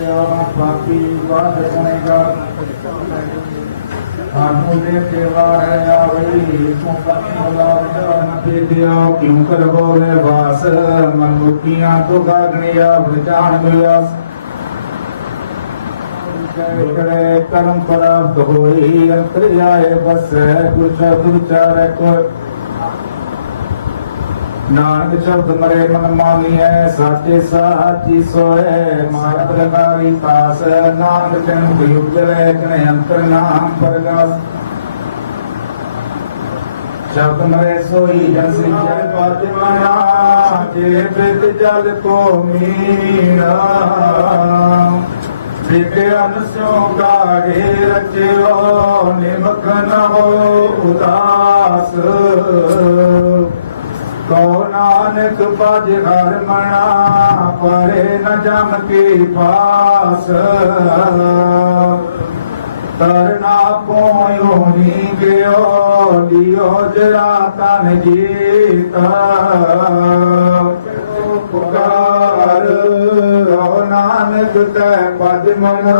पापी बात सुनेगा आत्मोदे सेवा है आवई क्यों कर बोले वास मन मुखियां तो गागनिया भजान गया करे कर्म प्राप्त होई अंतर्याय बस कुछ दुचार को नानक शब्द मरे मन मानिए साचे साची सोए मारत लगारी पास नानक चंद युग लेखन अंतर नाम प्रकाश शब्द मरे सोई जन सिंचन पद मना जे बिद जल को मीना विज्ञान स्यों गाढ़े रचो निमक न हो उदास कौ नानक पज हर मना परे न जम के पास तरना पोयो नी गयो लियो जरा तन जीता पुकार नानक तै पद मना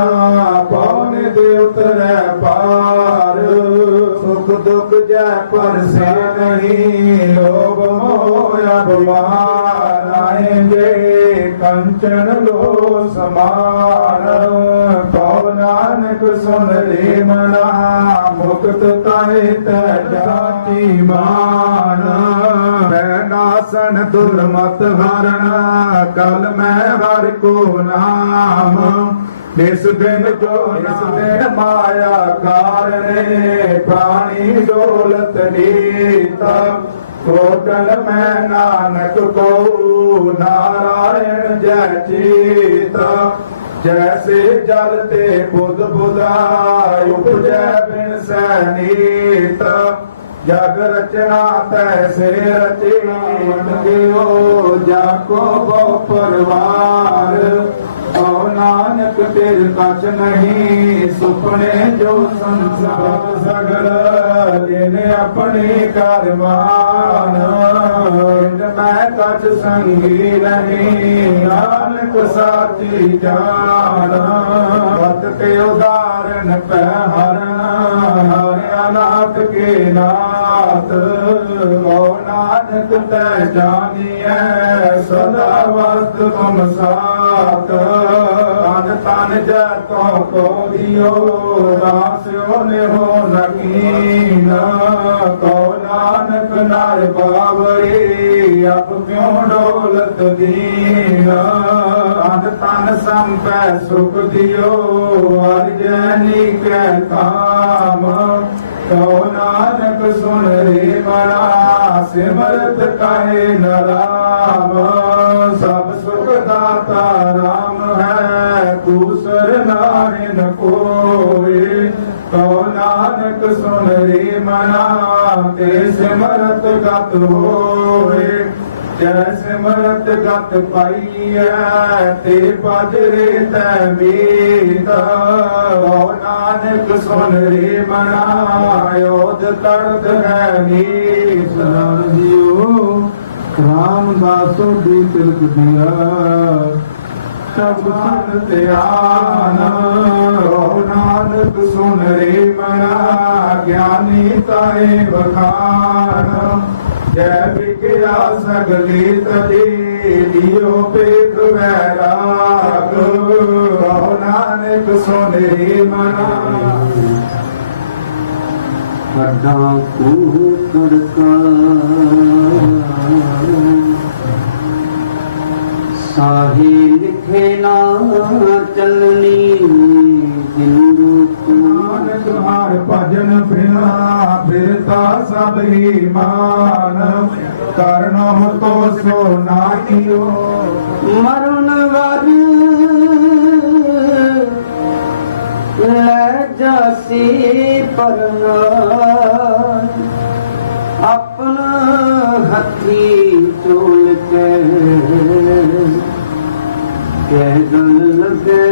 पौन दे उतरै पार सुख दुख जय पर से नहीं लोभ मोह अभिमान आएंगे कंचन लो समान कौ नानक सुन ले मना मुक्त ताहे जाति मान नासन दुर्मत हरण कल मैं हर को नाम इस दिन जो इस दिन माया कारणे प्राणी दौलत नीता कोटल में नानक को नारायण जय चीता जैसे जलते बुध बुधा उपजै बिन सैनीत जग रचना तैसे रचे जाको बो परवार नानक तेरे कछ नहीं सुपने जो संसार सगल लेने अपने कारवान मैं कछ संगी नहीं नानक साथी जान वत के उदाहरण पे नाथ के नाथ ओ नानक तै जानिए सदा वस्त तुम साथ तन जैतो को दियो दास्यो ने हो नकीन को नानक नार बावरी अब क्यों डोलत दीन तन संपै सुख दियो अर्जनी के काम तो नानक सुन रे बड़ा सिमरत कहे न राम सब सुख दाता राम है दूसर नारिन कोई तो नानक सुन रे मना ते सिमरत गत होए जैसे मरत गत पाइए ते पजरे तमीता नानक सुन रे मना योध तड़क है मीत रामदासो भी तिलक दिया सब सन त्यान नानक सुन रे मना ज्ञानी ताए बखान जय विज्ञा सगली तजी दियो पेख वैराग नानक सुन रे मना खड्डा को कड़का साहे लिखे ना चलनी नानक हार भजन बिना फिरता सब ही मान करनो तो सो ना कियो मरण वारी ले जासी परना अपना हथी चोल के कह गल लगे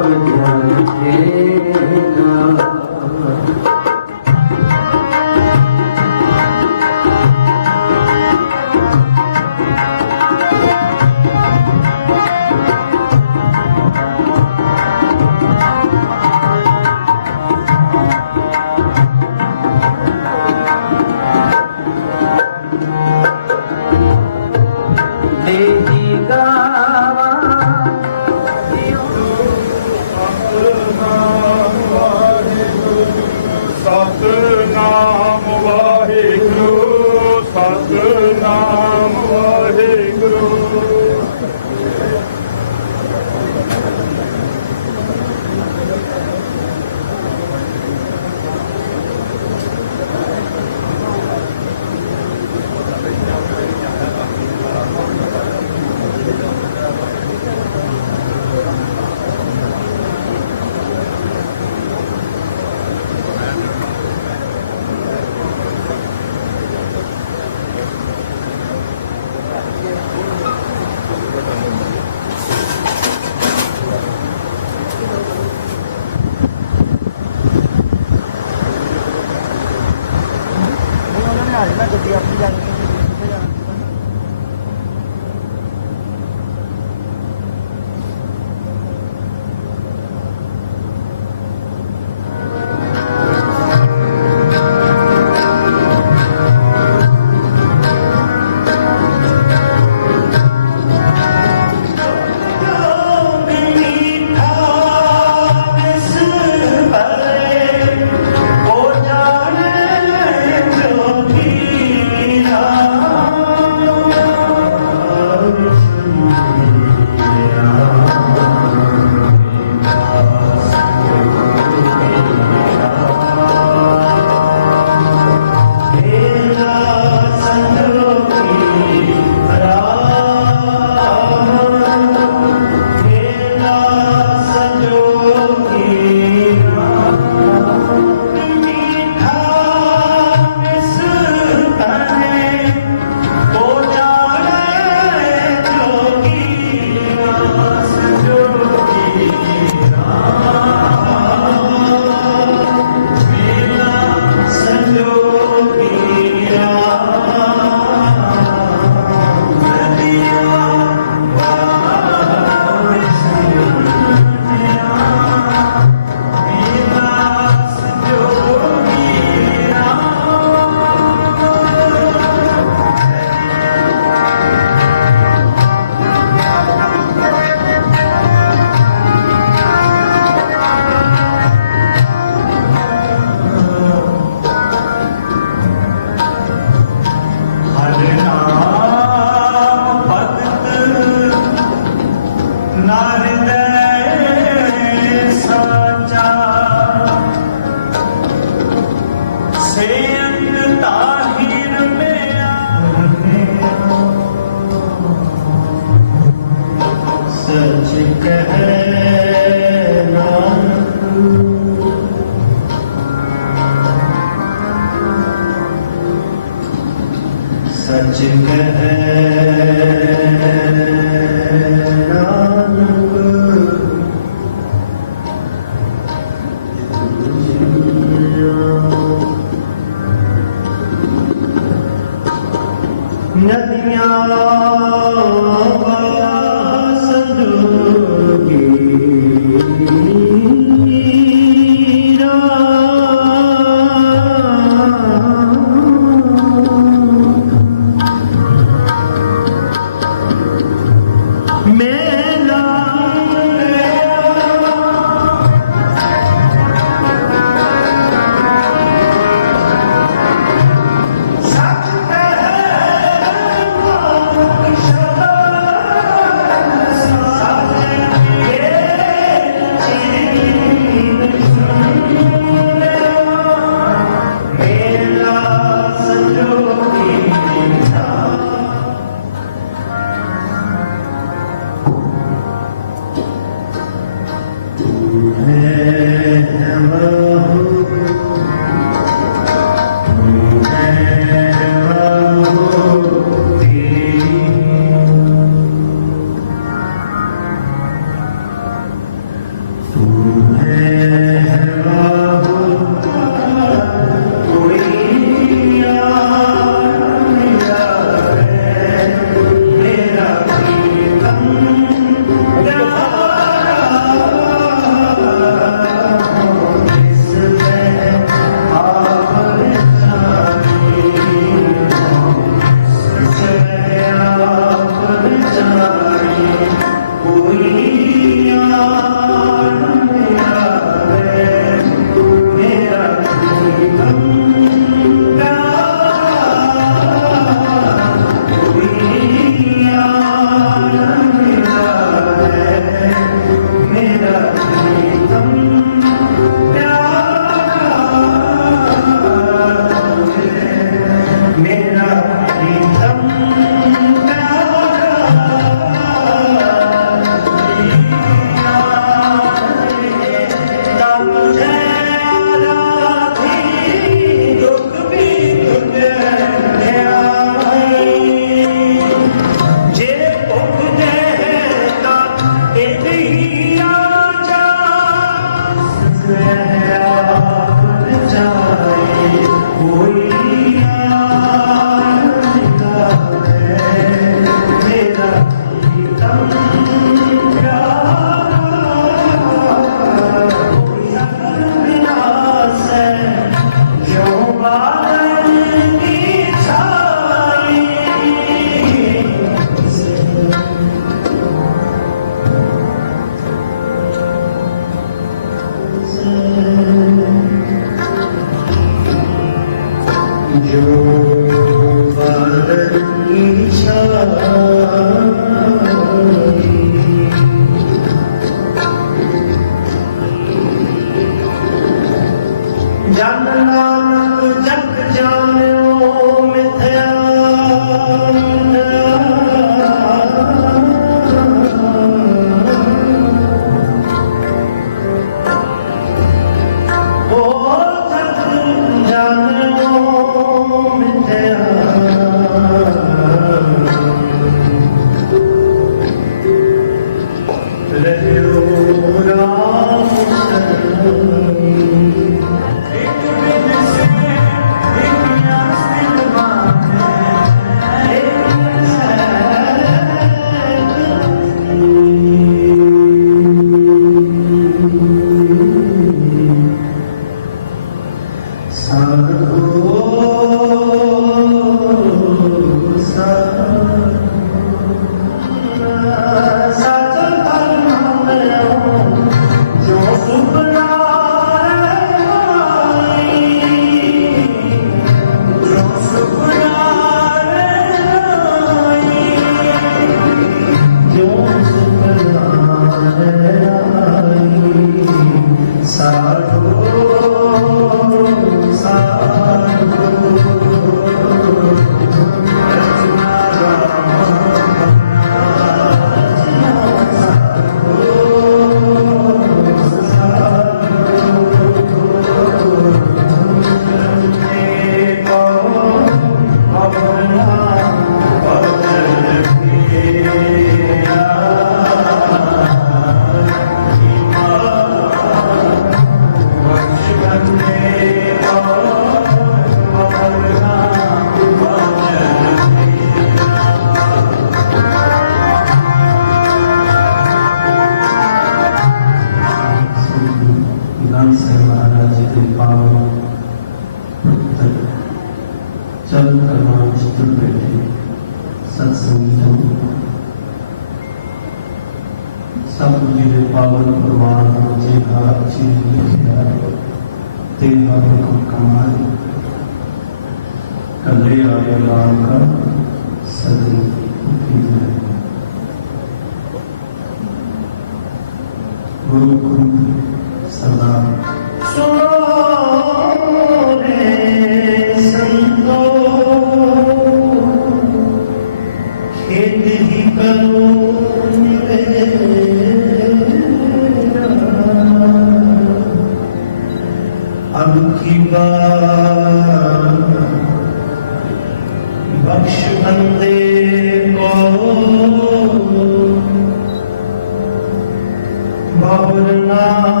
Bhavana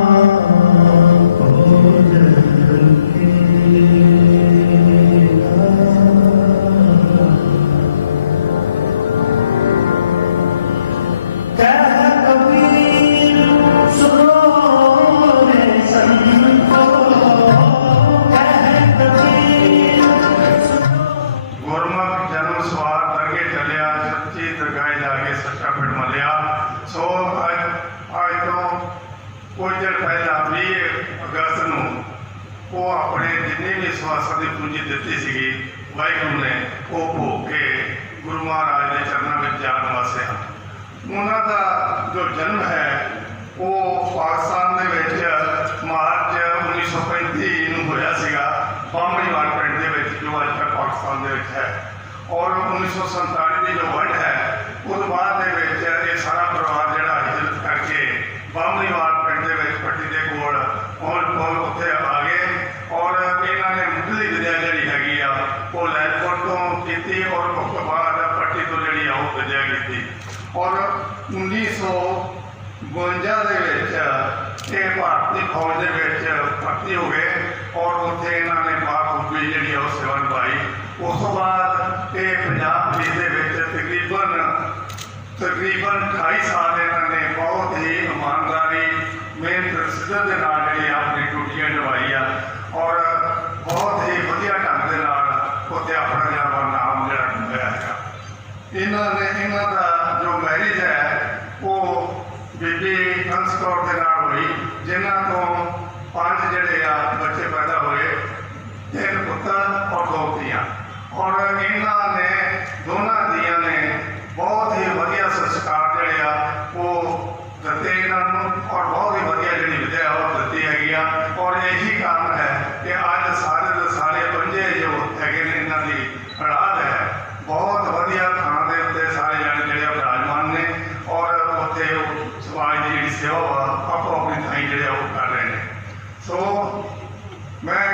ਜਿਹੜਾ 20 ਅਗਸਤ ਨੂੰ ਉਹ ਆਪਣੇ ਜਿੰਨੇ ਵੀ ਸਵਾਸਾਂ ਦੀ ਪੂੰਜੀ ਦਿੱਤੀ ਸੀਗੀ ਵਾਹਿਗੁਰੂ ਨੇ ਉਹ ਭੋਗ ਕੇ ਗੁਰੂ ਮਹਾਰਾਜ ਦੇ ਚਰਨਾਂ ਵਿੱਚ ਜਾਣ ਵਾਸਤੇ ਉਹਨਾਂ ਦਾ ਜੋ ਜਨਮ ਹੈ ਉਹ ਪਾਕਿਸਤਾਨ ਦੇ ਵਿੱਚ ਮਾਰਚ 1935 ਨੂੰ ਹੋਇਆ ਸੀਗਾ ਬਾਹਮਣੀਵਾਲ ਪਿੰਡ ਦੇ ਵਿੱਚ ਜੋ ਅੱਜ ਤੱਕ ਪਾਕਿਸਤਾਨ ਦੇ ਵਿੱਚ ਹੈ ਔਰ 1947 ਦੀ ਜੋ ਵੰਡ ਹੈ ਉਸ ਬਾਅਦ ਦੇ ਵਿੱਚ ਇਹ ਸਾਰਾ ਪਰਿਵਾਰ ਜਿਹੜਾ ਹਿਜਰਤ ਕਰਕੇ ਬਾਹਮਣੀਵਾਲ ਪਿੰਡ ਦੇ ਵਿੱਚ ਪੱਟੀ ਦੇ ਕੋਲ ਕੋਲ ਉੱਥੇ ਆ ਗਏ ਔਰ ਇਹਨਾਂ ਨੇ ਮੁੱਢਲੀ ਵਿਦਿਆ ਜਿਹੜੀ ਹੈਗੀ ਆ ਉਹ ਲੈਲਪੁਰ ਤੋਂ ਕੀਤੀ ਔਰ ਉਸ ਤੋਂ ਬਾਅਦ ਪੱਟੀ ਤੋਂ ਜਿਹੜੀ ਆ ਉਹ ਵਿਦਿਆ ਕੀਤੀ ਔਰ 1952 ਦੇ ਵਿੱਚ ਇਹ ਭਾਰਤੀ ਫੌਜ ਦੇ ਵਿੱਚ ਭਰਤੀ ਹੋ ਗਏ ਔਰ ਉੱਥੇ ਇਹਨਾਂ ਨੇ ਬਾਖੂਬੀ ਜਿਹੜੀ ਉਹ ਸੇਵਾ ਨਿਭਾਈ। ਉਸ ਤੋਂ ਬਾਅਦ ਇਹ ਪੰਜਾਬ ਪੁਲਿਸ ਦੇ ਵਿੱਚ ਤਕਰੀਬਨ 28 ਸਾਲ ਇਹਨਾਂ ਨੇ ਬਹੁਤ ਹੀ ਇਮਾਨਦਾਰੀ ਮਿਹਨਤ ਸਿੱਧਤ ਦੇ ਨਾਲ ਜਿਹੜੀ ਆਪਣੀ ਡਿਊਟੀਆਂ ਨਿਭਾਈ ਆ ਔਰ ਬਹੁਤ ਹੀ ਵਧੀਆ ਢੰਗ ਦੇ ਨਾਲ ਉੱਥੇ ਆਪਣਾ ਜਿਹੜਾ ਨਾਮ ਜਿਹੜਾ ਹੋਇਆ ਹੈਗਾ। ਇਹਨਾਂ ਦਾ ਜੋ ਮੈਰਿਜ ਹੈ ਉਹ ਬੀਬੀ ਹੰਸ ਕੌਰ ਦੇ ਨਾਲ ਹੋਈ ਜਿਨ੍ਹਾਂ ਤੋਂ 5 ਜਿਹੜੇ ਆ ਬੱਚੇ ਪੈਦਾ ਹੋਏ 3 ਪੁੱਤਰ ਔਰ 2 ਧੀਆਂ ਔਰ ਇਹਨਾਂ ਨੇ ਦੋਨਾਂ ਧੀਆਂ ਨੇ ਬਹੁਤ ਹੀ ਵਧੀਆ ਸੰਸਕਾਰ ਜਿਹੜੇ ਆ ਉਹ ਦਿੱਤੇ ਇਹਨਾਂ ਨੂੰ ਔਰ ਬਹੁਤ ਹੀ ਵਧੀਆ ਜਿਹੜੀ ਵਿਦਿਆ ਉਹ ਦਿੱਤੀ ਹੈਗੀ ਆ ਔਰ ਇਹੀ ਕਾਰਨ ਹੈ ਕਿ ਅੱਜ ਸਾਰੇ ਦੇ ਸਾਰੇ ਪੰਜੇ ਜੋ ਹੈਗੇ ਨੇ ਇਹਨਾਂ ਦੀ ਔਲਾਦ ਹੈ ਬਹੁਤ ਵਧੀਆ ਥਾਂ ਦੇ ਉੱਤੇ ਸਾਰੇ ਜਾਣੇ ਜਿਹੜੇ ਵਿਰਾਜਮਾਨ ਨੇ ਔਰ ਉੱਥੇ ਸਮਾਜ ਦੀ ਜਿਹੜੀ ਸੇਵਾ ਆਪੋ ਆਪਣੀ ਥਾਂ ਜਿਹੜੇ ਉਹ ਕਰ ਰਹੇ ਨੇ। ਸੋ ਮੈਂ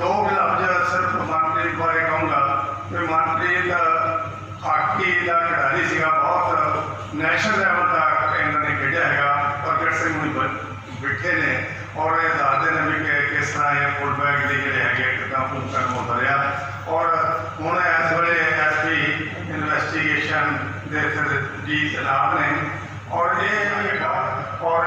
2 ਲਫ਼ਜ਼ ਸਿਰਫ ਮਨਪ੍ਰੀਤ ਬਾਰੇ ਕਹੂੰਗਾ ਕਿ ਮਨਪ੍ਰੀਤ ਹਾਕੀ ਦਾ ਖਿਡਾਰੀ ਸੀਗਾ ਬਹੁਤ ਨੈਸ਼ਨਲ ਲੈਵਲ ਦਾ ਇਹਨਾਂ ਨੇ ਖੇਡਿਆ ਹੈਗਾ ਪ੍ਰਗਟ ਸਿੰਘ ਨੂੰ ਬਿਠੇ ਨੇ ਔਰ ਇਹ ਦੱਸਦੇ ਨੇ ਵੀ ਕਿ ਕਿਸ ਤਰ੍ਹਾਂ ਇਹ ਫੁੱਟਬੈਕ ਦੇ ਜਿਹੜੇ ਹੈਗੇ ਕਿੱਦਾਂ ਭੂਮਿਕਾ ਨਿਭਾਉਂਦਾ ਰਿਹਾ ਔਰ ਹੁਣ ਇਸ ਵੇਲੇ ਐਸਪੀ ਇਨਵੈਸਟੀਗੇਸ਼ਨ ਦੇ ਜੀ ਜਨਾਬ ਨੇ ਔਰ ਇਹ ਹੈਗਾ ਔਰ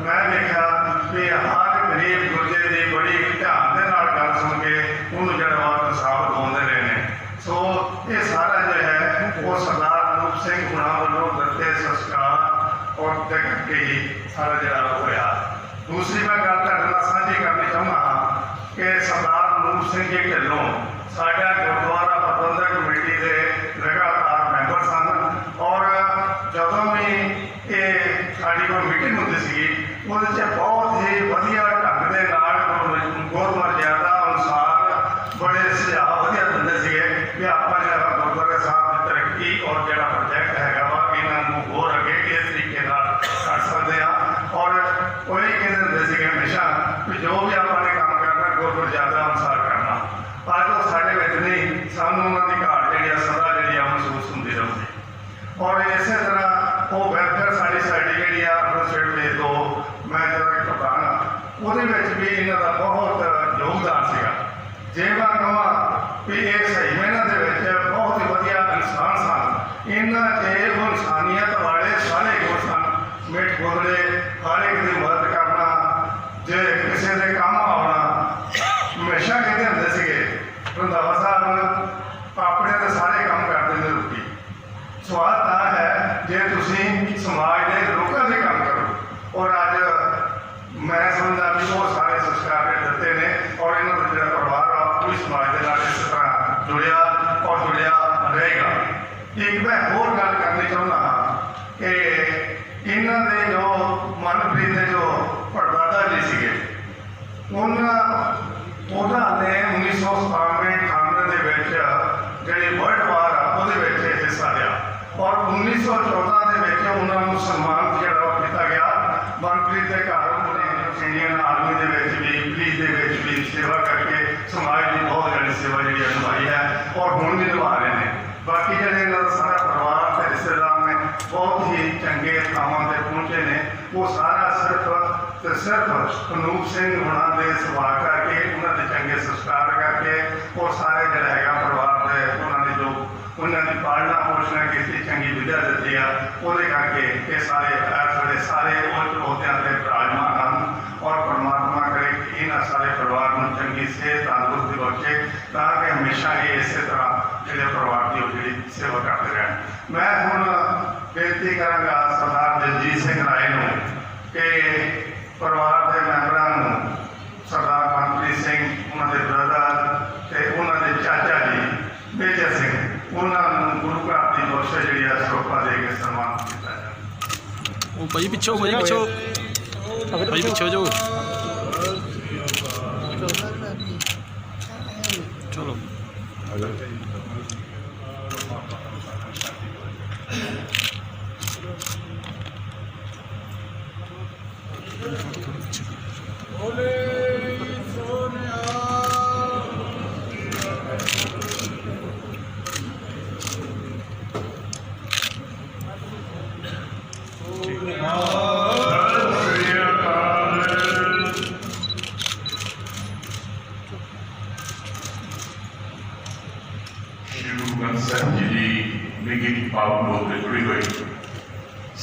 ਮੈਂ ਦੇਖਿਆ ਵੀ ਹਰ ਗਰੀਬ ਗੁਰਜੇ ਦੀ ਬੜੀ ਧਿਆਨ ਦੇ ਨਾਲ ਗੱਲ ਸੁਣ ਕੇ ਉਹਨੂੰ ਜਿਹੜਾ ਵਾ ਸਾਬਤ ਹੁੰਦੇ ਰਹੇ ਨੇ। ਸੋ ਇਹ ਸਾਰਾ ਜੋ ਹੈ ਉਹ ਸਰਦਾਰ ਅਨੂਪ ਸਿੰਘ ਹੁਣਾਂ ਵੱਲੋਂ ਦਿੱਤੇ ਸੰਸਕਾਰ ਔਰ ਦੇ ਕਰਕੇ ਹੀ ਸਾਰਾ ਜਿਹੜਾ ਹੋਇਆ। ਦੂਸਰੀ ਮੈਂ ਗੱਲ ਤੁਹਾਡੇ ਨਾਲ ਸਾਂਝੀ ਕਰਨੀ ਚਾਹੁੰਦਾ ਹਾਂ ਕਿ ਸਰਦਾਰ ਅਨੂਪ ਸਿੰਘ ਜੀ ਢਿੱਲੋਂ ਸਾਡਾ ਗੁਰਦੁਆਰਾ ਪ੍ਰਬੰਧਕ ਕਮੇਟੀ ਦੇ ਲਗਾਤਾਰ ਮੈਂਬਰ ਸਨ ਔਰ ਜਦੋਂ ਵੀ ਇਹ ਸਾਡੀ ਕੋਈ ਮੀਟਿੰਗ ਹੁੰਦੀ ਸੀਗੀ ਉਹਦੇ 'ਚ ਬਹੁਤ ਹੀ ਵਧੀਆ ਢੰਗ ਦੇ ਨਾਲ ਗੁਰਮਰਜ਼ਾਦਾ ਅਨੁਸਾਰ ਬੜੇ ਸੁਝਾਅ ਵਧੀਆ ਦਿੰਦੇ ਸੀਗੇ ਕਿ ਆਪਾਂ ਜਿਹੜਾ ਗੁਰਦੁਆਰਾ ਸਾਹਿਬ ਦੀ ਤਰੱਕੀ ਔਰ ਜਿਹੜਾ ਪ੍ਰੋਜੈਕਟ ਹੈਗਾ ਵਾ ਇਹਨਾਂ ਨੂੰ ਹੋਰ ਅੱਗੇ ਇਸ ਤਰੀਕੇ ਨਾਲ ਕਰ ਸਕਦੇ ਹਾਂ ਔਰ ਕੋਈ ਕਹਿੰਦੇ ਹੁੰਦੇ ਸੀਗੇ ਹਮੇਸ਼ਾ ਕਿ ਜੋ ਵੀ ਆਪਾਂ ਨੇ ਕੰਮ ਕਰਨਾ ਗੁਰਮਰਜ਼ਾਦਾ ਅਨੁਸਾਰ ਕਰਨਾ ਪਰ ਉਹ ਸਾਡੇ ਵਿੱਚ ਨਹੀਂ ਸਾਨੂੰ ਉਹਨਾਂ ਦੀ ਘਾਟ ਜਿਹੜੀ ਆ ਸਦਾ ਜਿਹੜੀ ਆ ਮਹਿਸੂਸ ਹੁੰਦੀ ਰਹੂਗੀ ਔਰ ਇਸੇ ਤਰ੍ਹਾਂ ਉਹ ਵੈਲਫੇਅਰ ਸਾਡੀ ਜਿਹੜੀ ਆ ਸਟੇਟ ਦੇ ਤੋਂ ਮੈਂ ਜਿਹੜਾ ਇੱਕ ਪ੍ਰਧਾਨ ਆ ਉਹਦੇ ਵਿੱਚ ਵੀ ਇਹਨਾਂ ਦਾ ਬਹੁਤ ਯੋਗਦਾਨ ਸੀਗਾ। ਜੇ ਮੈਂ ਕਹਾਂ ਵੀ ਇਹ ਸਹੀ ਮਹੀਨਾ ਦੇ ਵਿੱਚ ਬਹੁਤ ਹੀ ਵਧੀਆ ਇਨਸਾਨ ਸਨ ਇਹਨਾਂ ਦੇ ਉਹ ਇਨਸਾਨੀਅਤ ਵਾਲੇ ਸਾਰੇ ਗੁਣ ਸਨ ਮਿੱਠ ਬੋਲਦੇ ਹਰ ਇੱਕ ਦੀ ਮਦਦ ਕਰਨਾ ਜੇ ਕਿਸੇ ਦੇ ਕੰਮ ਆਉਣਾ ਹਮੇਸ਼ਾ ਕਹਿੰਦੇ ਹੁੰਦੇ ਸੀਗੇ ਰੰਧਾਵਾ ਸਾਹਿਬ ਆਪਣੇ ਤਾਂ ਸਾਰੇ ਕੰਮ ਕਰਦੇ ਨੇ ਲੋਕੀ ਸਵਾਲ ਤਾਂ ਹੈ ਜੇ ਤੁਸੀਂ ਸਮਾਜ ਦੇ ਲੋਕਾਂ ਦੇ ਕੰਮ ਕਰੋ ਔਰ ਅੱਜ ਮੈਂ ਸਮਝਦਾ ਵੀ ਉਹ ਸਾਰੇ ਸੰਸਕਾਰ ਦਿੱਤੇ ਨੇ ਔਰ ਇਹਨਾਂ ਦਾ ਜਿਹੜਾ ਪਰਿਵਾਰ ਆ ਉਹ ਵੀ ਸਮਾਜ ਦੇ ਨਾਲ ਇਸ ਤਰ੍ਹਾਂ ਜੁੜਿਆ ਔਰ ਜੁੜਿਆ ਰਹੇਗਾ। ਇੱਕ ਮੈਂ ਹੋਰ ਗੱਲ ਕਰਨੀ ਚਾਹੁੰਦਾ ਹਾਂ ਕਿ ਇਹਨਾਂ ਦੇ ਜੋ ਮਨਪ੍ਰੀਤ ਦੇ ਜੋ ਪੜਦਾਦਾ ਜੀ ਸੀਗੇ ਉਹਨਾਂ ਨੇ 1997-98 ਦੇ ਵਿੱਚ ਜਿਹੜੀ ਵਰਲਡ ਵਾਰ ਆ ਉਹਦੇ ਵਿੱਚ ਹਿੱਸਾ ਲਿਆ ਔਰ 1914 ਦੇ ਵਿੱਚ ਉਹਨਾਂ ਨੂੰ ਸਨਮਾਨ ਜਿਹੜਾ ਕੀਤਾ ਗਿਆ। ਮਨਪ੍ਰੀਤ ਦੇ ਘਰ ਉਹਨੇ ਇੰਡੀਅਨ ਆਰਮੀ ਦੇ ਵਿੱਚ ਵੀ ਪੁਲਿਸ ਦੇ ਵਿੱਚ ਵੀ ਸੇਵਾ ਕਰਕੇ ਸਮਾਜ ਦੀ ਬਹੁਤ ਜ਼ਿਆਦਾ ਸੇਵਾ ਜਿਹੜੀ ਨਿਭਾਈ ਹੈ ਔਰ ਹੁਣ ਵੀ ਨਿਭਾ ਰਹੇ ਨੇ। ਬਾਕੀ ਜਿਹੜੇ ਇਹਨਾਂ ਦਾ ਸਾਰਾ ਪਰਿਵਾਰ ਤੇ ਰਿਸ਼ਤੇਦਾਰ ਨੇ ਬਹੁਤ ਹੀ ਚੰਗੇ ਥਾਵਾਂ ਤੇ ਪਹੁੰਚੇ ਨੇ ਉਹ ਸਾਰਾ ਸਿਰਫ ਅਨੂਪ ਸਿੰਘ ਹੁਣਾਂ ਦੇ ਸੁਭਾਅ ਕਰਕੇ ਉਹਨਾਂ ਦੇ ਚੰਗੇ ਸੰਸਕਾਰ ਕਰਕੇ ਉਹ ਸਾਰੇ ਜਿਹੜਾ ਹੈਗਾ ਪਰਿਵਾਰ ਦੇ ਉਹਨਾਂ ਦੀ ਪਾਲਣਾ ਪੋਸ਼ਣਾ ਕੀਤੀ ਚੰਗੀ ਵਿਦਿਆ ਦਿੱਤੀ ਆ ਉਹਦੇ ਕਰਕੇ ਇਹ ਸਾਰੇ ਉੱਚ ਅਹੁਦਿਆਂ ਤੇ ਵਿਰਾਜਮਾਨ ਹਨ ਔਰ ਪਰਮਾਤਮਾ ਕਰੇ ਕਿ ਇਹਨਾਂ ਸਾਰੇ ਪਰਿਵਾਰ ਨੂੰ ਚੰਗੀ ਸਿਹਤ ਤੰਦਰੁਸਤੀ ਬਖਸ਼ੇ ਤਾਂ ਕਿ ਹਮੇਸ਼ਾ ਇਹ ਇਸੇ ਤਰ੍ਹਾਂ ਜਿਹੜੇ ਪਰਿਵਾਰ ਦੀ ਜਿਹੜੀ ਸੇਵਾ ਕਰਦੇ ਰਹਿਣ। ਮੈਂ ਹੁਣ ਬੇਨਤੀ ਕਰਾਂਗਾ ਸਰਦਾਰ ਦਲਜੀਤ ਸਿੰਘ ਰਾਏ ਨੂੰ ਕਿ ਪਰਿਵਾਰ ਦੇ ਮੈਂਬਰਾਂ ਭਾਈ ਪਿੱਛੋਂ ਭਾਈ ਪਿੱਛੋਂ ਭਾਈ ਪਿੱਛੋਂ ਜੋ ਚਲੋ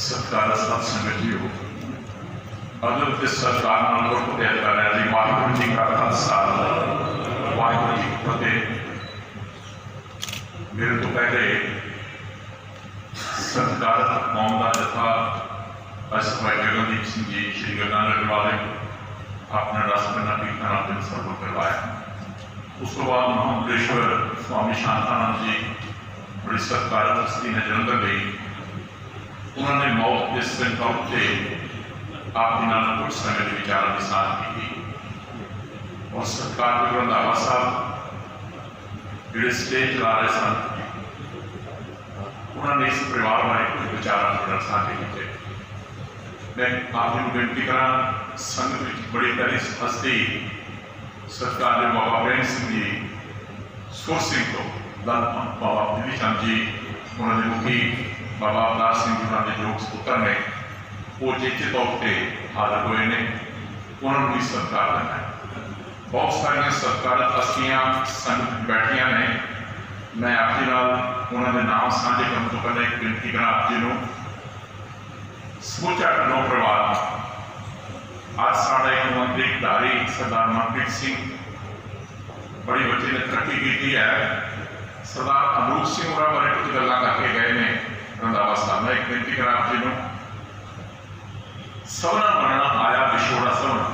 सरकार साथ संगठित हो अदब के सरकार नालों को तय कर रहा है वाहिगुरु जी का खालसा वाहिगुरु जी की फतेह। मेरे तो पहले सरकार कौम का जथा भाई गगनदीप सिंह जी श्री गुरु नानक वाले अपने राष्ट्रपति कीर्तन दिन सर्व करवाया। उसके बाद महाबलेश्वर स्वामी शांतानंद जी बड़ी सरकार हस्ती ने जलंधर गई। उन्होंने मौत के संकल्प से आप कुछ समय के विचारों की साथ की और सरकार के रंधावा साहब जो स्टेज चला रहे सन उन्होंने इस परिवार वाले कुछ विचार साझे किए। मैं आप बेनती करा संगत में बड़ी प्यारी हस्ती सरकार के बाबा प्रेम सिंह जी सुर सिंह तो बाबा दिवी चंद जी उन्होंने मुखी बाबा अवतार सिंह जी के योग सपुत्र ने वो चेचे तौर पर हाजिर हुए ने उन्होंने भी सत्कार देना है। बहुत सारिया सत्कार हस्तियां संगत बैठिया ने। मैं आप जी नाल उन्होंने नाम साझे करने तो पहले एक बेनती करा आप जी को समूचा ढिल्लों परिवार आज साढ़ा एक मंत्री खिडारी सरदार मनप्रीत सिंह बड़ी बच्चे ने तरक्की की है। सरदार अमरूक सिंह और बारे कुछ गल्लां करके गए ने रंधावा साहब। मैं एक बेनती करा आप जी को सबना बनना आया विछोड़ा सबना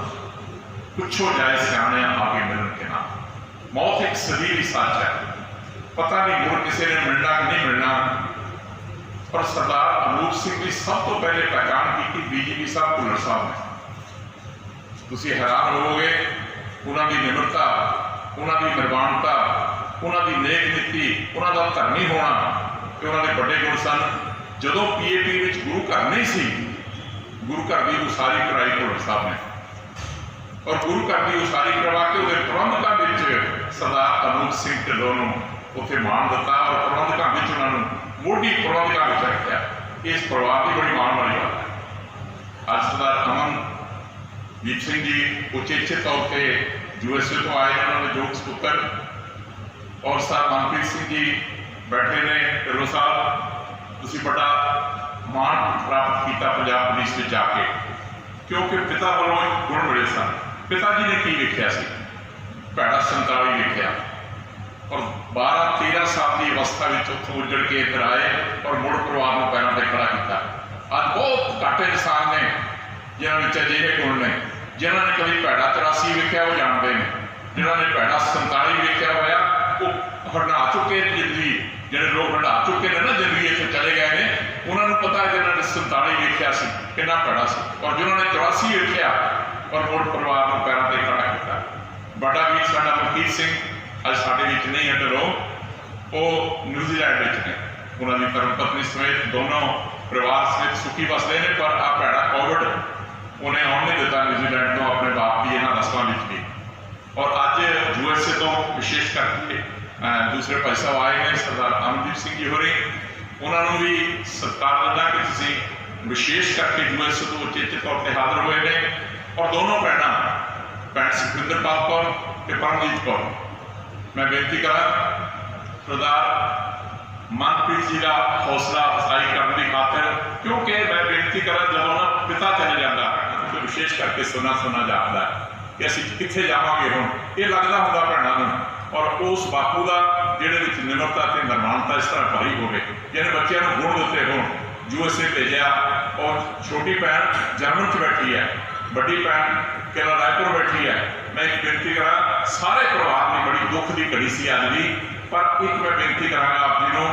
पुछो जाए सियाने आगे मिलन के नाम। मौत एक सदी सच है पता नहीं मुड़ किसी ने मिलना कि नहीं मिलना। पर सरदार अमरूक सिंह की सब तो पहले पहचान की बीजेपी साहब भुल्लर साहब ने। तुसी हैरान होवोगे उन्होंने निम्रता उन्होंने निर्वाणता उन्होंने नेक नीति उन्होंने धर्मी होना कि उन्होंने बड़े गुण सन। जदों PAP गुरु घर नहीं सी गुरु घर की उसारी कराई भुल्लर साहब ने और गुरु घर की उसारी करवा के उन्हें प्रबंधकों सरदार अमरूक सिंह ढिल्लों उत्थे मान दिता और प्रबंधकों उन्होंने मोढ़ी प्रबंधकों रखा। इस परिवार की बड़ी मान वाली बात है। आज सरदार अमनदीप सिंह जी उचेचे तौर पर USA तो आए उन्होंने योग सपुत्र और सर मनप्रीत सिंह जी बैठे ने ढिल्लों साहब तुसी बड़ा मान प्राप्त किया पंजाब पुलिस में जाके क्योंकि पिता वालों गुण मिले सन। पिता जी ने की लिखा सी भैड़ा 47 लिखा और 12-13 साल की अवस्था में उत्थों उजड़ के इधर आए और मुड़ परिवार को पैरों पर खड़ा किया। आज बहुत घट इंसान ने जिन्होंने अजिहे गुण ने जिन्होंने कभी भैड़ा 83 लिखा वो जानते हैं जिन्होंने भैड़ा 47 लिखा होया वो हटा चुके जिंदगी जिन्हें लोग हटा चुके हैं ना जिंदगी इतने चले गए हैं उन्होंने पता है जिन्होंने 47 लिखा सी कितना भैड़ा सी और जिन्होंने 84 लिखा और मुड़ परिवार को पैरों पर खड़ा किया। बड़ा वीर साडा मलकीत सिंह अज साडे विच नहीं है ढिल्लों वो न्यूजीलैंड में ने उन्होंने धर्म पत्नी समेत दोनों परिवार समेत सुखी बसते हैं। पर आ भैड़ा कोविड उन्हें आने नहीं दिता न्यूजीलैंड तो अपने बाप की इन्होंने रस्मां विच भी। और अज USA तो विशेष करके दूसरे भाई साहब आए हैं सरदार अमनदीप सिंह जी होरी उन्होंने भी सत्कार दिता कि तुसीं विशेष करके USA तो उचेचे तौर पर हाजिर हुए हैं। और दोनों भैन सुखविंदरपाल कौर ते परमजीत कौर मैं बेनती करा सरदार मनप्रीत जी का हौसला अफजाई करने की खातिर क्योंकि मैं बेनती करा जब ना पिता चले जाता तो विशेष करके सुना जाता है कि असीं कित्थे जावांगे हुण ये लगता होंदा भैणां नूं। और उस बापू का जिहदे विच निमरता ते निर्माणता इस तरह भरी होवे जिन्हें बच्चों को गुण दिते होण USA भेजा और छोटी भैन जर्मन च बैठी है बड़ी भैन केरला रायपुर बैठी है। मैं एक बेनती करा सारे परिवार में बड़ी दुख की घड़ी सी अज भी पर एक मैं बेनती करांगा आप जी को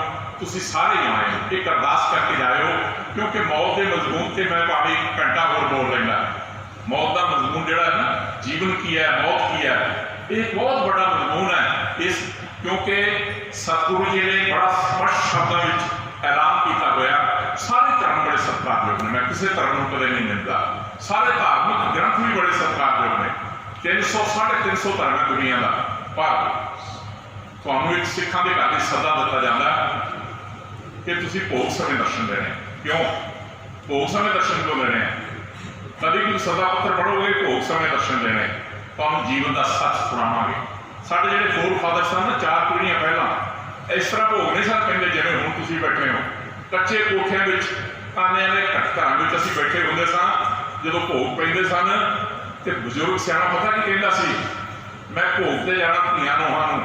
ਤੁਸੀਂ ਸਾਰੇ ਆਏ ਹੋ, ਇੱਕ ਅਰਦਾਸ ਕਰਕੇ ਜਾਇਓ, क्योंकि मौत के मजमून से मैं भावे एक घंटा होर बोल लेना। मौत का मजमून जोड़ा है ना, जीवन की है, मौत की है, एक बहुत बड़ा मजमून है इस, क्योंकि सतगुरु जी ने बड़ा स्पष्ट शब्दों में ऐलान किया होया, सारे धर्म बड़े सत्कारयोग ने, मैं किसी धर्म को कदे नहीं मिलता, सारे धार्मिक ग्रंथ भी बड़े सत्कारयोग ने, 300 350 धर्म है दुनिया का, पर तुहानू एक सिखां दे घर सदा दिता जाता कि तुसीं भोग समय दर्शन देने। क्यों भोग समय दर्शन क्यों देने? कभी भी सदा पत्र पढ़ोगे, भोग समय दर्शन देने, तुहानू जीवन का सच सुणावांगे। साडे जिहड़े फोर फादर सन ना, 4 पीढ़ियां पहलां इस तरह भोग नहीं सन कहते जिवें हुण तुसीं बैठे हो। कच्चे कोठियां विच, आने वाले घरां विच असीं बैठे हुंदे सां, जदों भोग पैंदे सन ते बजुर्ग सियाणा पता की कहंदा सी, मैं भोग ते जाना धीआं नूहां नूं,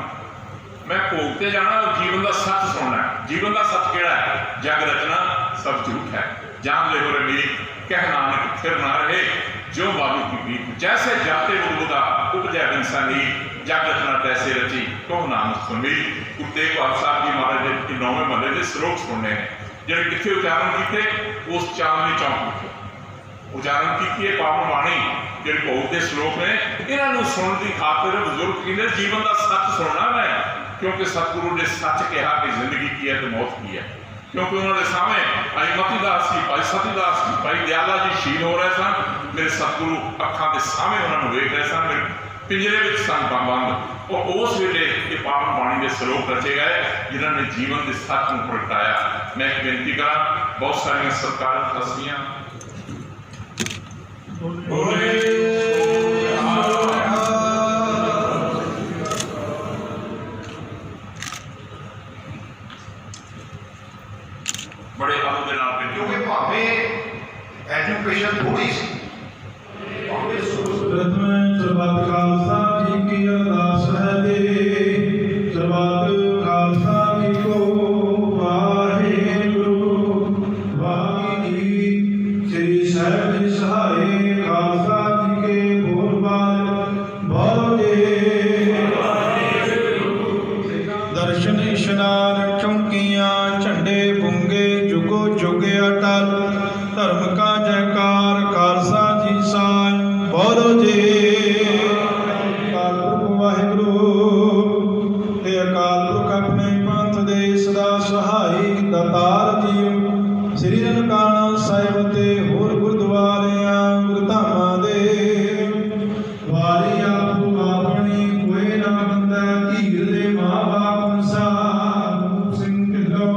मैं भोग ते जाना जीवन का सच सुनना है। जीवन का सच केड़ा है? जग रचना सब झूठ है, जान ले हो रही कह नानक फिर ना रहे जो बाबू की बीत, जैसे जाते बुलबुदा उपजै इंसानी, जग रचना तैसे रची तो नानक सुनी। गुरु तेग बहादुर साहब जी महाराज के 9वें महले के श्लोक सुनने हैं, जिहड़े कित्थे उच्चारण किए उस चांदनी चौक उच्चारण की पावन बाणी, जिहड़े भोग के श्लोक ने, इन्हों सुनने की खातिर बजुर्ग कहते जीवन का सच सुनना मैं, क्योंकि सतगुरु ने सच कहा कि जिंदगी की है तो मौत की है। क्योंकि उन्होंने सामने भाई मतीदास जी, भाई सतीदास जी, भाई दयाला जी शहीद हो रहे सन, मेरे सतगुरु अखां के सामने उन्होंने वेख रहे सन, मेरे पिंजरे में सन बंद, और उस वेले ये पावन बाणी के श्लोक रचे गए जिन्होंने जीवन के सच को प्रगटाया। मैं एक बेनती करा, बहुत सारिया सत्कार हस्तियां बड़े आदर दे नाल, क्योंकि भावें एजुकेशन थोड़ी सी ਸਰਬੱਤ ਖਾਲਸਾ ਜੀ ਕੀ ਅਰਦਾਸ ਹੈ ਦੇ, ਸਰਬੱਤ ਖਾਲਸਾ ਜੀ ਕੋ ਵਾਹਿਗੁਰੂ ਵਾਹਿਗੁਰੂ। ਸ੍ਰੀ ਸਾਹਿਬ ਜੀ ਸਹਾਏ ਖਾਲਸਾ ਜੀ ਕੇ ਬੋਲ ਬਾਲ ਬੋਲ ਦੇ, ਦਰਸ਼ਨ ਇਸ਼ਨਾਨ ਚੌਂਕੀਆਂ ਝੰਡੇ ਬੁੰਗੇ ਜੁਗੋ ਜੁਗ ਅਟਲ, ਧਰਮ ਕਾ ਜੈਕਾਰ ਖਾਲਸਾ ਜੀ ਸਾਜ ਬੋਲੋ ਜੀ। ਅਕਾਲ ਪੁਰਖ ਵਾਹਿਗੁਰੂ ਤੇ ਅਕਾਲ ਪੁਰਖ ਆਪਣੇ ਪੰਥ ਦੇ ਸਦਾ ਸਹਾਈ ਦਾਤਾਰ ਜੀਓ, ਸ੍ਰੀ ਨਨਕਾਣਾ ਸਾਹਿਬ ਤੇ ਹੋਰ ਗੁਰਦੁਆਰਿਆਂ ਗੁਰਧਾਮਾਂ ਦੇ ਵਾਰੀ ਆਪੋ ਆਪਣੀ ਕੋਈ ਨਾ ਬੰਦਾ, ਧੀਰ ਦੇ ਮਾਂ ਬਾਪ ਅਨੁਸਾਰ ਰੂਪ ਸਿੰਘ ਢਿੱਲੋਂ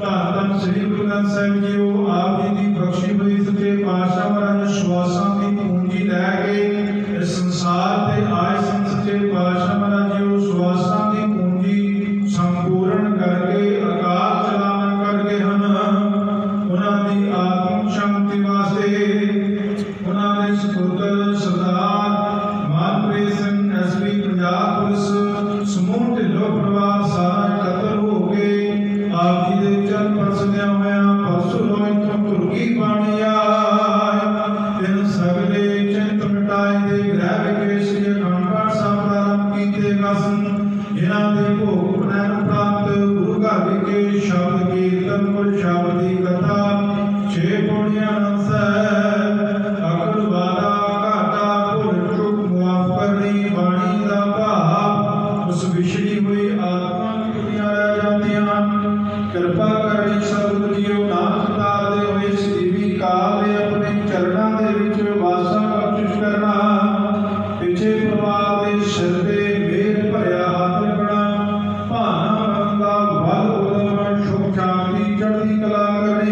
ਧੰਨ ਸ੍ਰੀ ਗੁਰੂ ਗ੍ਰੰਥ ਸਾਹਿਬ ਜੀਓ ਆਪ ਜੀ ਦੀ ਬਖਸ਼ੀ ਹੋਈ ਸੱਚੇ ਪਾਤਸ਼ਾਹ ਮਹਾਰਾਜ ਵਿਸ਼ਵਾਸਾਂ ਦੀ ਪੂੰਜੀ ਲੈ ਕੇ ਇਸ ਸੰਸਾਰ ਤੇ ਆਏ ਸਨ। ਸੱਚੇ ਪਾਤਸ਼ਾਹ ਮਹਾਰਾਜ ਜੀਓ ਵਿਸ਼ਵਾਸਾਂ ਦੀ ਪੂੰਜੀ ਸੰਪੂਰਨ ਕਰਕੇ ਅਕਾਲ ਚਲਾਣਾ ਕਰਕੇ ਹਨ। ਉਹਨਾਂ ਦੀ ਆਤਮ ਸ਼ਾਂਤੀ ਵਾਸਤੇ ਉਹਨਾਂ ਦੇ ਸਪੁੱਤਰ ਸਰਦਾਰ ਮਨਪ੍ਰੀਤ ਸਿੰਘ ਐਸਪੀ ਪੰਜਾਬ ਪੁਲਿਸ ਸਮੂਹ ਢਿੱਲੋਂ ਪਰਿਵਾਰ ਸਾਰਾ ਇਕੱਤਰ ਹੋ ਕੇ ਆਪ ਜੀ ਦੇ ਚਰਨ ਪਰਸਦਿਆਂ ਹੋਇਆਂ ਪਰਸੋਂ ਰੋਜ਼ ਤੋਂ ਤੁਰਕੀ ਬਾਣੀ ਆਏ, ਤਿੰਨ ਸਗਲੇ ਚਿੰਤ ਮਿਟਾਏ ਦੇ ਗ੍ਰਹਿ ਵਿਖੇ ਸ੍ਰੀ ਅਖੰਡ ਪਾਠ ਸਾਹਿਬ ਪ੍ਰਾਰੰਭ ਕੀਤੇ ਗਸਨ, ਜਿਨ੍ਹਾਂ ਦੇ ਭੋਗ ਪੁਨਰ ਉਪਰੰਤ ਗੁਰੂ ਘਰ ਵਿਖੇ ਸ਼ਬਦ ਕੀਰਤਨ ਗੁਰ ਸ਼ਬਦ ਦੀ ਕਥਾ 6 ਪੌੜੀਆਂ ਸਾਹਿਬ ਅਕਲ ਵਾਦਾ ਘਾਟਾ ਭੁੱਲ ਚੁੱਕ ਮੁਆਫ ਕਰਨੀ, ਬਾਣੀ ਦਾ ਭਾਵ ਉਸ ਵਿਛੜੀ ਹੋਈ ਆਤਮਾ ਕਿਤੀਆਂ ਰਹਿ ਜਾਂਦੀਆਂ ਹਨ। ਕਿਰਪਾ ਕਰਨੀ ਸਤਿਗੁਰੂ ਜੀਓ, ਨਾਮ ਤਾਰਦੇ ਹੋਏ ਸਦੀਵੀ ਕਾਲ ਦੇ ਆਪਣੇ ਚਰਨਾਂ ਦੇ ਵਿੱਚ ਵਾਸਾ ਬਖਸ਼ਿਸ਼ ਕਰਨਾ, ਪਿੱਛੇ ਪਰਿਵਾਰ ਦੇ ਸਿਰ ਤੇ ਮੇਰ ਭਰਿਆ ਹੱਥ ਰੱਖਣਾ, ਭਾਨਾ ਮਰਨ ਦਾ ਵੱਲ ਉਦਮ ਸੁਖ ਸ਼ਾਂਤੀ ਚੜ੍ਹਦੀ ਕਲਾ ਕਰਨੀ।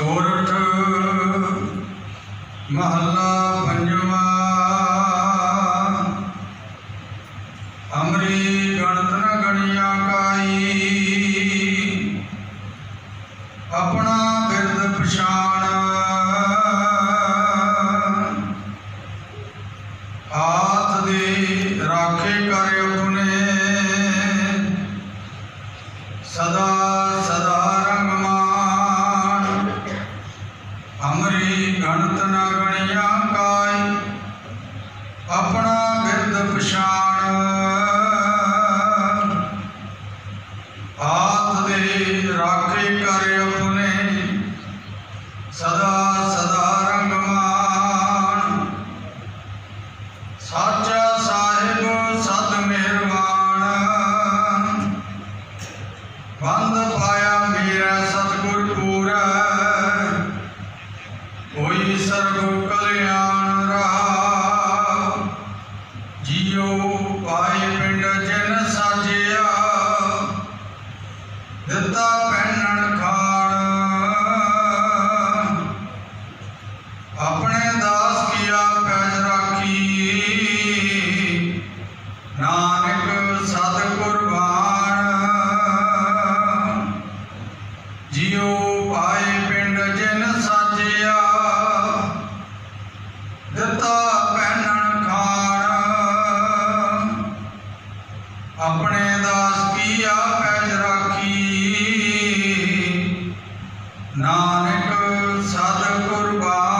ਸੋਰਠ ਮਹੱਲਾ ਪੰਜਵਾਂ। ਅਮਰੀ ਗਣਤ ਨ ਗਣਿਆ ਕਾਈ, ਆਪਣਾ ਬਿਰਦ ਪਛਾਣ। ਹਾਥ ਦੇ ਰਾਖੇ ਕਰ ਆਪਣੇ, ਸਦਾ ਸਦਾ ਰੰਗਮਾਨ। ਅਮਰੀ ਗਣਤ ਨ ਗਣਿਆ ਕਾਈ, ਆਪਣਾ ਬਿਰਦ ਪਛਾਣ। ਹਾਥ ਦੇ ਰਾਖੇ ਕਰ ਆਪਣੇ, ਸਦਾ ਸਦਾ ਰੰਗਮਾਨ। ਸਾਚਾ ਸਾਹਿਬ ਸਦ ਮਿਹਰਬਾਨ, ਬੰਦ ਪਾਇਆ ਮੇਰਾ ਸਤਿਗੁਰ ਪੂਰਾ। ਹੋਈ ਸਰਬ ਕਲਿਆਣ ਰਹਾ, ਜੀਉ ਪਾਏ ਪਿੰਡ ਜਿਨ ਸਾਜਿਆ। ਦਿੱਤਾ ਪਹਿਨਣ ਖਾਣ, ਆਪਣੇ ਦਾਸ ਕੀਆ ਪੈਜ ਰਾਖੀ। ਨਾਨਕ ਸਤ ਕੁਰਬਾਨ, ਜੀਉ ਪਾਏ ਪਿੰਡ ਜਿਨ ਸਾਜਿਆ। ਦਿੱਤਾ ਪਹਿਨਣ ਖਾਣ, ਆਪਣੇ ਦਾਸ ਕੀਆ ਪੈਜ ਰਾਖੀ। ਨਾਨਕ ਸਤ ਕੁਰਬਾਨ,